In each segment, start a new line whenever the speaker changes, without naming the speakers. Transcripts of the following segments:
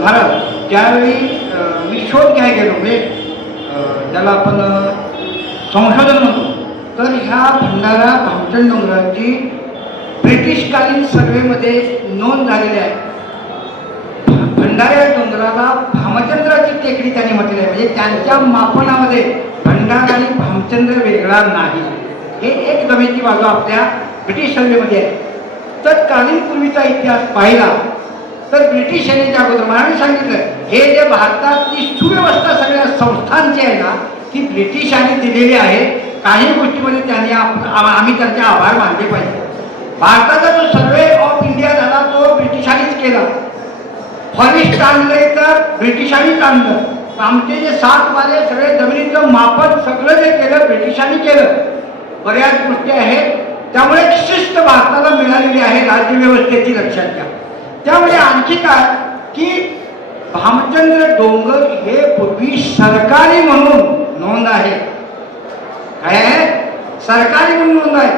महाराज ज्यावेळी मी शोध घ्याय गेलो म्हणजे ज्याला आपण संशोधन म्हणतो. तर ह्या भंडारा भामचंद डोंगराची ब्रिटिशकालीन सर्वेमध्ये नोंद झालेली आहे. भंडाऱ्या भंडारा डोंगराला भामचंद्राची टेकडी त्यांनी म्हटली आहे. म्हणजे त्यांच्या मापनामध्ये भंडारा आणि भामचंद्र वेगळा नाही. हे एक जमेची बाजू आपल्या ब्रिटिश सर्वेमध्ये आहे. तत्कालीन पूर्वीचा इतिहास पाहिला. तर ब्रिटिश यांनी त्या अगोदर मला सांगितलं हे जे भारतातली सुव्यवस्था सगळ्या संस्थांची आहे ना ती ब्रिटिशांनी दिलेली आहे. काही गोष्टीमध्ये त्यांनी आम्ही त्यांचे आभार मानले पाहिजे. भारताचा जो सर्वे ऑफ इंडिया झाला तो ब्रिटिशांनीच केला. फॉरेस्ट आणलंय तर ब्रिटिशांनीच आणलं. आमचे जे सात वाले सगळे जमिनीचं मापन सगळं जे केलं ब्रिटिशांनी केलं. बऱ्याच गोष्टी आहेत. त्यामुळे शिस्त भारताला मिळालेली आहे राज्यव्यवस्थेची लक्षात घ्या त्यामुळे आणखी काय की भामचंद्र डोंगर हे पूर्वी सरकारी म्हणून नोंद आहे. काय सरकारी म्हणून नोंद आहे.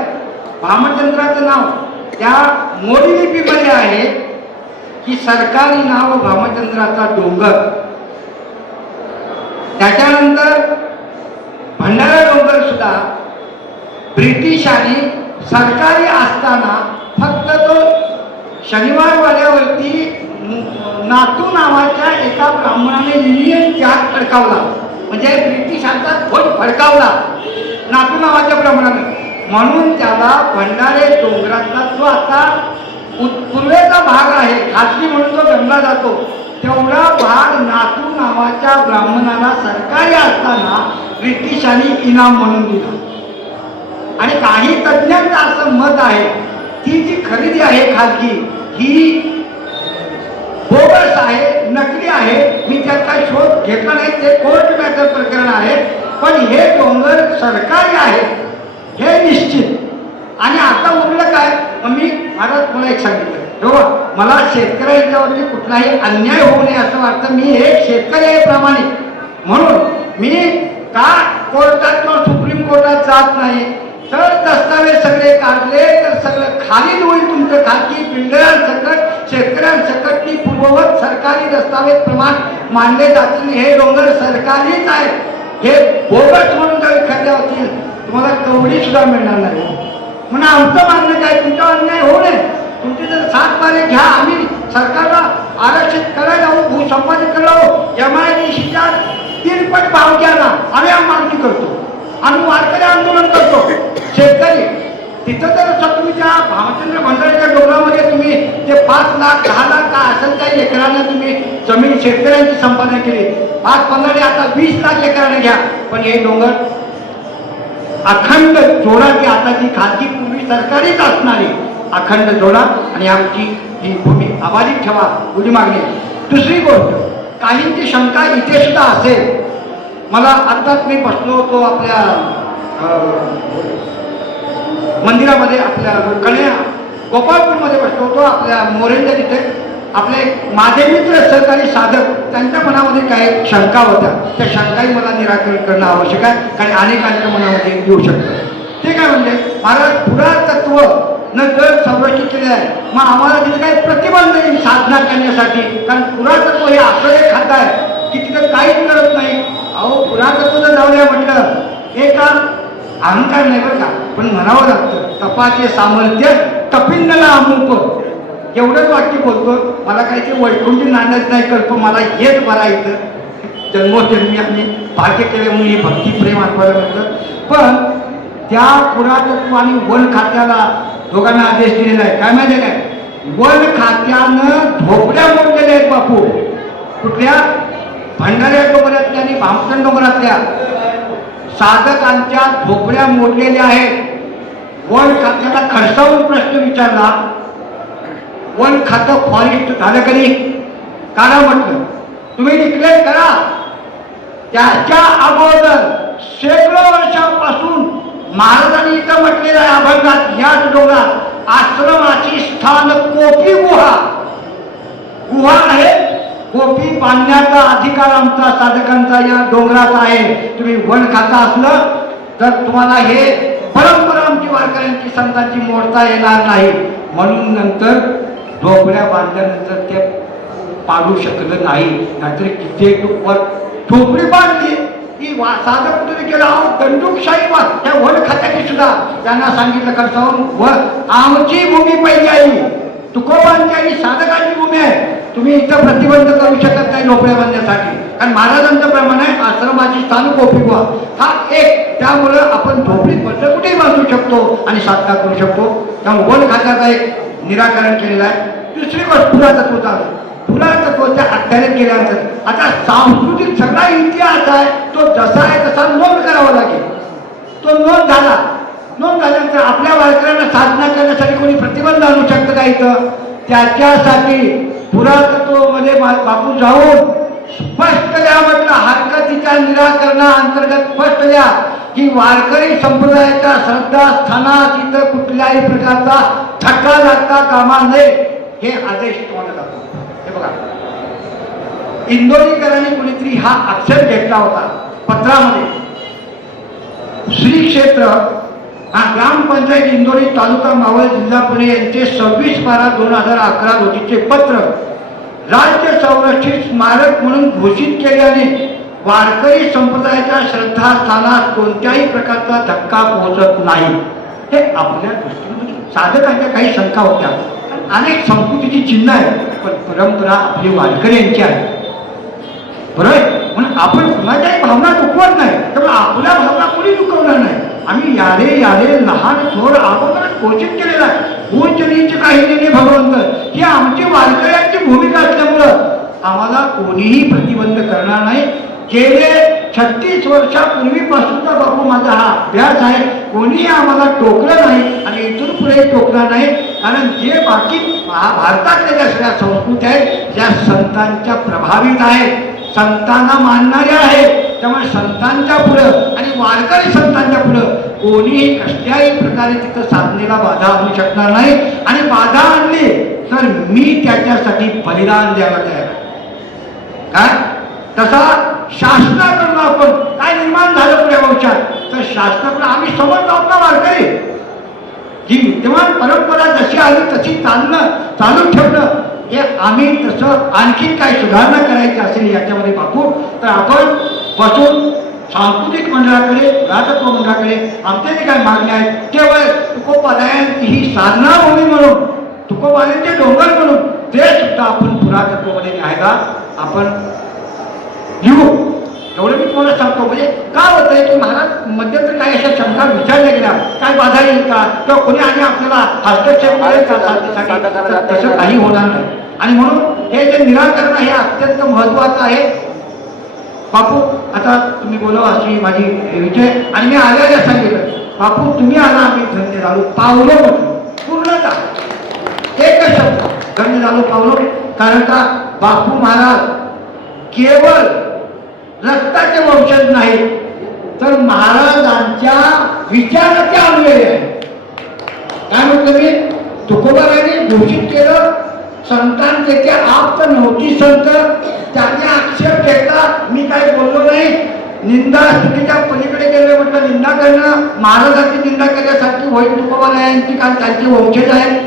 भामचंद्राचं नाव त्या मोडी लिपीमध्ये आहे की सरकारी नाव भामचंद्राचा डोंगर. त्याच्यानंतर भंडारा डोंगर सुद्धा ब्रिटिशांनी सरकारी असताना फक्त तो शनिवारवाड्यावरती मु- नातू नावाच्या एका ब्राह्मणाने इंडियन जॅक फडकावला. म्हणजे ब्रिटिशांचा ध्वज फडकावला. नातू नावाच्या ब्राह्मणाने. म्हणून त्याला भंडारे डोंगरातला जो आता पूर्वेचा भाग आहे खाजगी म्हणून तो गणला जातो तेवढा भाग नातू नावाच्या ब्राह्मणाला सरकारी असताना ब्रिटिशांनी इनाम म्हणून दिला. आणि काही तज्ज्ञांचं असं मत आहे ती जी खरेदी आहे खाजगी ही बोगस आहे नकली आहे मी त्याचा शोध घेतला नाही ते कोर्ट मॅटर प्रकरण आहे पण हे डोंगर सरकारी आहे हे निश्चित. आणि आता उरलं काय? मग मी महाराज मला एक सांगितलं. तेव्हा मला शेतकऱ्यांच्यावरती कुठलाही अन्याय होऊ नये असं वाटतं मी एक शेतकरी आहे प्रामाणिक. म्हणून मी का कोर्टात किंवा सुप्रीम कोर्टात जात नाही? तर दस्तावेज सगळे काढले तर सगळं खाली होईल तुमचं खाजगी बिल्डर सगळं ती पूर्ववत सरकारी दस्तावेज प्रमाण मानले जातील. हे डोंगर सरकारीच आहे. हे बोगस म्हणून जर खड्डे होतील. तुम्हाला कवडी सुद्धा मिळणार नाही. म्हणून आमचं मानणं काय? तुमचा अन्याय होऊ नये. तुमचे जर सात बारे घ्या. आम्ही सरकारला आरक्षित करायला हो भूसंपादित करायला हो एम आय डी सीच्या तीनपट भाव घ्या ना आम्ही मागणी करतो. आम्ही वारकरी आंदोलन करतो. शेतकरी तिथं जर तुम्ही त्या भामचंद्र भंडारीच्या डोंगरामध्ये तुम्ही ते पाच लाख दहा लाख का असेल त्या एकरानं तुम्ही जमीन शेतकऱ्यांची संपादन केली. पाच पंधरा आता वीस लाख एकराने घ्या. पण हे डोंगर अखंड जोडा की आता जी खाजगी पूर्वी सरकारीच असणारी अखंड जोडा आणि आमची ही भूमी अबाधित ठेवा एवढी मागणी. दुसरी गोष्ट काहींची शंका इथे सुद्धा असेल. मला आत्ताच मी बसलो होतो आपल्या अं, मंदिरामध्ये आपल्या कण्या गोपाळपूरमध्ये बसलो होतो आपल्या मोरेंच्या तिथे. आपले माझे मित्र सहकारी साधक. त्यांच्या मनामध्ये काही शंका होत्या. त्या शंकाही मला निराकरण करणं आवश्यक आहे कारण अनेकांच्या मनामध्ये येऊ शकतं. ते काय म्हणजे महाराज पुरातत्व न जर संरक्षित केले आहे. मग आम्हाला तिथे काही प्रतिबंध येईल साधना करण्यासाठी? कारण पुरातत्व हे असं एक खातं आहे. की तिथं काहीच करत नाही. अहो पुरातत्व जर जाऊ द्या म्हटलं. एका अहंकार नाही बरं का? पण म्हणावं लागतं. तपाचे सामर्थ्य कपिंदला अमुक एवढंच वाक्य बोलतो मला काही ते वैकुंठी नांदत नाही करतो मला हेच बरा इथं. जन्मोजन्मी आम्ही भाग्य केले म्हणून हे भक्ती प्रेम आठवायला म्हणतं पण त्या पुरातत्व आणि वन खात्याला दोघांना आदेश दिलेला आहे. काय माहिती काय? वन खात्यानं झोपड्या मोडलेल्या आहेत बापू. कुठल्या? भंडाऱ्या डोंगरातल्या आणि भामचंद डोंगरातल्या. साधकांच्या झोपड्या मोडलेल्या आहेत. वन खात्याला खडसावून प्रश्न विचारला. वन खातं फॉरेस्ट झालं कधी काढा म्हटलं. तुम्ही डिक्लेअर करा. त्याच्या अगोदर शेकडो वर्षापासून महाराजांनी इथं म्हटलेलं आहे अभंगात याच डोंगरात आश्रमाची स्थान कोपी गुहा. गुहा आहे. कोपी बांधण्याचा अधिकार आमचा साधकांचा या डोंगरात आहे. तुम्ही वन खाता असलं तर तुम्हाला हे परंपरा वारकऱ्यांची संतांची मोडता येणार नाही. म्हणून नंतर झोपड्या बांधल्यानंतर ते पाडू शकलं नाही. नाहीतर कित्येक वर झोपडी बांधली. की वा साधं कुठे गेला अहो दंडुकशाही वा त्या वन खात्याने सुद्धा त्यांना सांगितलं करता व आमची भूमी पहिली आई तुकोबांची आणि साधकांची भूमी आहे. तुम्ही इथं प्रतिबंध करू शकत नाही झोपड्या बांधण्यासाठी. कारण महाराजांचं प्रमाण आहे आश्रमाची स्थान कोपिवा हा एक त्यामुळं आपण झोपडीत पत्र कुठेही बांधू शकतो आणि साधना करू शकतो. त्यामुळे वन खात्याचा एक निराकरण केलेलं आहे. दुसरी गोष्ट पुरातत्व चालू पुरातत्वाच्या अध्ययन केल्यानंतर आता सांस्कृतिक सगळा इतिहास आहे तो जसा आहे तसा नोंद करावा लागेल. तो नोंद झाला. नोंद झाल्यानंतर आपल्या वारकऱ्यांना साधना करण्यासाठी कोणी प्रतिबंध आणू शकतं का इथं? त्याच्यासाठी पुरातत्वमध्ये बापू जाऊन स्पष्ट द्या म्हटलं हरकतीच्या निराकरणा अंतर्गत स्पष्ट द्या की वारकरी संप्रदायाच्या श्रद्धास्थानात इथं कुठल्याही प्रकारचा थक्का लागता कामा नये हे आदेश तुम्हाला दाखवतो. हे बघा. इंदोरीकरांनी कुणीतरी हा अक्षर घेतला होता पत्रामध्ये. श्री क्षेत्र हा ग्रामपंचायत इंदोरी तालुका मावळ जिल्हा पुणे यांचे सव्वीस बारा दोन हजार अकरा रोजीचे पत्र. राज्य संरक्षित स्मारक म्हणून घोषित केल्याने वारकरी संप्रदायाच्या श्रद्धास्थानात कोणत्याही प्रकारचा धक्का पोहोचत नाही. हे आपल्या दृष्टीने साधकांच्या काही शंका होत्या. अनेक संस्कृतीची चिन्ह आहेत पण परंपरा आपली वारकऱ्यांची आहे. बरोबर म्हणून आपण कुणाच्याही भावना दुखवत नाही. त्यामुळे आपल्या भावना कोणी दुखवणार नाही. आम्ही यारे यारे लहान थोर अगोदरच घोषित केलेलं आहे. उंच काही नेणे भगवंत. ही आमची वारकऱ्यांची भूमिका असल्यामुळं आम्हाला कोणीही प्रतिबंध करणार नाही. गेले छत्तीस वर्षापूर्वीपासूनचा बापू माझा हा अभ्यास आहे. कोणीही आम्हाला टोकलं नाही आणि इथून पुढे टोकणार नाही. कारण जे बाकी भारतातल्या ज्या सगळ्या संस्कृती आहेत ज्या संतांच्या प्रभावित आहेत संतांना मानणारे आहेत. त्यामुळे संतांच्या पुढं आणि वारकरी संतांच्या पुढं कोणीही कसल्याही प्रकारे तिथं साधनेला बाधा आणू शकणार नाही. आणि बाधा आणली तर मी त्याच्यासाठी बलिदान द्यायला तयार काय? तसा शासनाकडून आपण काय निर्माण झालं पुढे भविष्यात तर शासनाकडून आम्ही समजतो आहोत ना वारकरी. जी विद्यमान परंपरा जशी आली तशी चालणं चालू ठेवणं हे आम्ही तसं आणखी काही सुधारणा करायची असेल याच्यामध्ये बापू तर आपण बसून सांस्कृतिक मंडळाकडे राजत्व मंडळाकडे आमच्या जे काही मागण्या आहेत केवळ तुकोपालयांची ही साधना भूमी म्हणून तुकोपालयांचे डोंगर म्हणून ते सुद्धा आपण पुरातत्वमध्ये न्यायला आपण लिहू एवढं मी तुम्हाला सांगतो म्हणजे होतंय की महाराज मध्यंतरी काही अशा शंका विचारल्या गेल्या. काय बाधा येईल का? किंवा कोणी आणि आपल्याला हस्तक्षेप करेल का? तसं काही होणार नाही. आणि म्हणून हे जे निराकरण आहे हे अत्यंत महत्वाचं आहे. बापू आता तुम्ही बोलवा अशी माझी विजय. आणि मी आल्याला सांगितलं बापू तुम्ही आला आम्ही धन्य झालो. पावलो पूर्णता. एकच शब्द धन्य झालो पावलो कारण का? बापू महाराज केवळ रक्ताचे वंशज नाही तर महाराजांच्या विचाराचे आणलेले आहे. काय म्हटलं मी? तुकोबारांनी घोषित केलं संतांचे ते आप तर नव्हती संत. त्याने आक्षेप घेतला मी काय बोललो नाही. निंदा स्तुतीच्या पलीकडे गेले म्हटलं निंदा करणं महाराजांची निंदा केल्यासारखी होईल तुकोबारायांची कारण त्यांचे वंशज आहेत.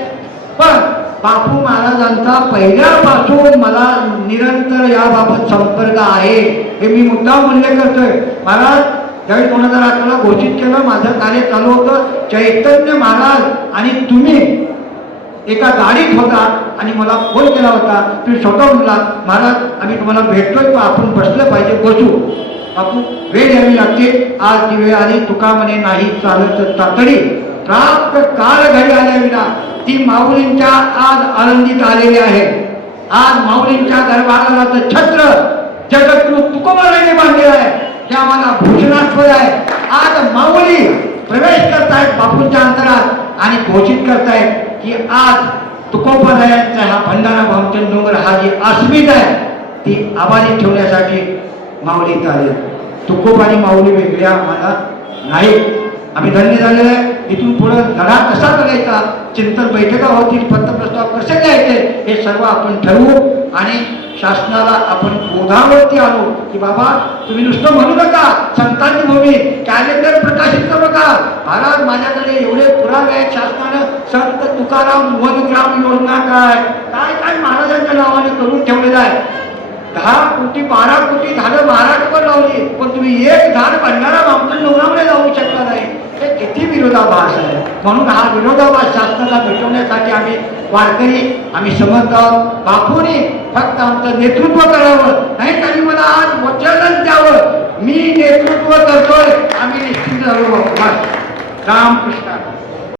पण बापू महाराजांचा पहिल्यापासून मला निरंतर याबाबत संपर्क आहे हे मी मुद्दाम उल्लेख करतोय. महाराज त्यावेळी दोन हजार अकरा घोषित केलं माझं कार्य चालू होतं. चैतन्य महाराज आणि तुम्ही एका गाडीत होता आणि मला फोन केला होता. तुम्ही स्वतः म्हणला महाराज आम्ही तुम्हाला भेटतोय आपण बसलं पाहिजे बसू. आपण वेळ घ्यावी लागते. आज ती वेळ आली तुका म्हणे नाही चालत तातडी. प्राप्त काळ घरी आल्या विना ती माऊलींच्या आज आनंदीत आलेली आहे. आज माऊलींच्या दरबाराचं छत्र जगद्गुरु तुकोबाराने बांधलेलं आहे. हे आम्हाला भूषणास्पद आहे आज माऊली प्रवेश करतायत बापूंच्या अंतरात आणि घोषित करतायत की आज तुकोबारायांचा हा भंडारा भामचंद डोंगर हा जी अस्मित आहे ती आबादी ठेवण्यासाठी माऊली इथं आले आणि माऊली वेगळ्या आम्हाला नाही आम्ही धन्य झालेलं आहे. इथून पुढे लढा कसा करायचा? चिंतन बैठका होतील पत्रप्रस्ताव कसे द्यायचे हे सर्व आपण ठरवू आणि शासनाला आपण बोधावरती आलो की बाबा तुम्ही नुसतं म्हणू नका संतांची भूमी कॅलेंडर प्रकाशित करू नका. महाराज माझ्याकडे एवढे पुरावे आहेत शासनानं. संत तुकाराम वनग्राम योजना काय? काय काय महाराजांच्या नावाने करून ठेवलेलं आहे? दहा कोटी बारा कोटी झाडं महाराष्ट्रभर लावली. पण तुम्ही एक झाड बंधारा मामकन डोंगरामध्ये लावू शकता नाही हे किती विरोधाभास आहे म्हणून हा विरोधाभास शासनाला भेटवण्यासाठी आम्ही वारकरी आम्ही समजत आहोत. बापूने फक्त आमचं नेतृत्व करावं. नाही तरी मला आज वचनच द्यावं. मी नेतृत्व करतोय आम्ही निश्चित झालो. बस. रामकृष्ण.